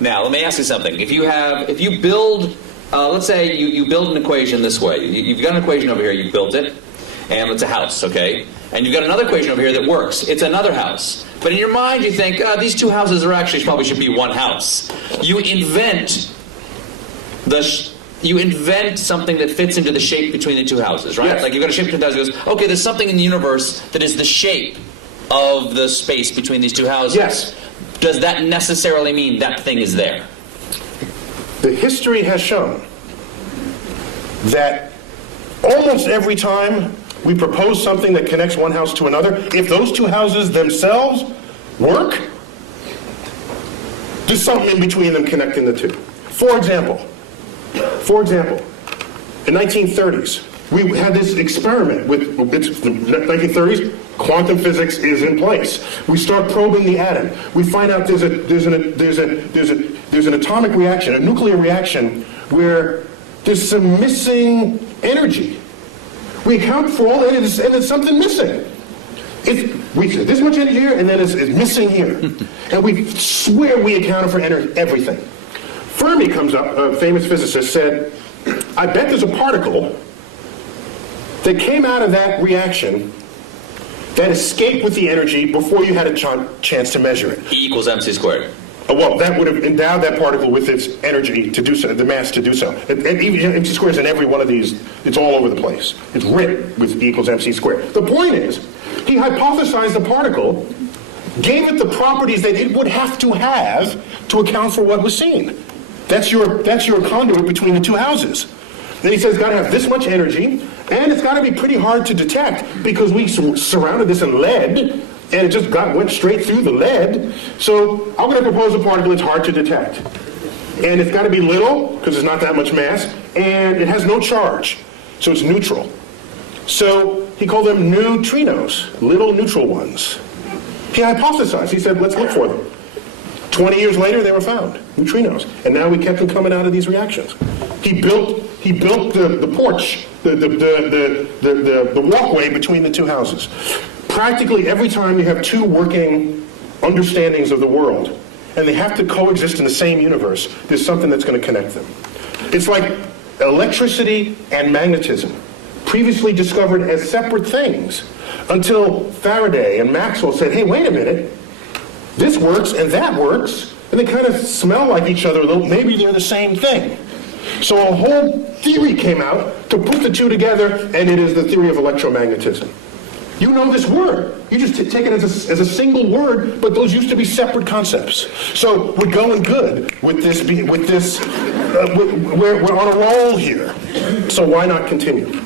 Now, let me ask you something. If you build, let's say you build an equation this way. You've got an equation over here, you built it, and it's a house, okay? And you've got another equation over here that works. It's another house. But in your mind, you think, these two houses are actually probably should be one house. You invent something that fits into the shape between the two houses, right? Yes. Like you've got a shape between two houses. Goes, okay, there's something in the universe that is the shape of the space between these two houses. Yes. Does that necessarily mean that thing is there? The history has shown that almost every time we propose something that connects one house to another, if those two houses themselves work, there's something in between them connecting the two. For example, in 1930s, we had this experiment with the 1930s. Quantum physics is in place. We start probing the atom. We find out there's an atomic reaction, a nuclear reaction, where there's some missing energy. We account for all that, and there's something missing. We say this much energy here, and then it's missing here. And we swear we accounted for everything. Fermi comes up, a famous physicist, said, I bet there's a particle that came out of that reaction that escaped with the energy before you had a chance to measure it. E equals mc squared. Well, that would have endowed that particle with its energy to do so, the mass to do so. And even mc squared is in every one of these, it's all over the place. It's written with E equals mc squared. The point is, he hypothesized the particle, gave it the properties that it would have to account for what was seen. That's your conduit between the two houses. Then he says it's got to have this much energy, and it's got to be pretty hard to detect because we surrounded this in lead, and it just went straight through the lead. So I'm going to propose a particle that's hard to detect. And it's got to be little, because there's not that much mass, and it has no charge, so it's neutral. So he called them neutrinos, little neutral ones. He hypothesized. He said, let's look for them. 20 years later, they were found, neutrinos. And now we kept them coming out of these reactions. He built the porch, the walkway between the two houses. Practically every time you have two working understandings of the world, and they have to coexist in the same universe, there's something that's going to connect them. It's like electricity and magnetism, previously discovered as separate things, until Faraday and Maxwell said, hey, wait a minute, this works and that works, and they kind of smell like each other a little. Maybe they're the same thing. So a whole theory came out to put the two together, and it is the theory of electromagnetism. You know this word. You just take it as a single word, but those used to be separate concepts. So we're going good with this. We're on a roll here. So why not continue?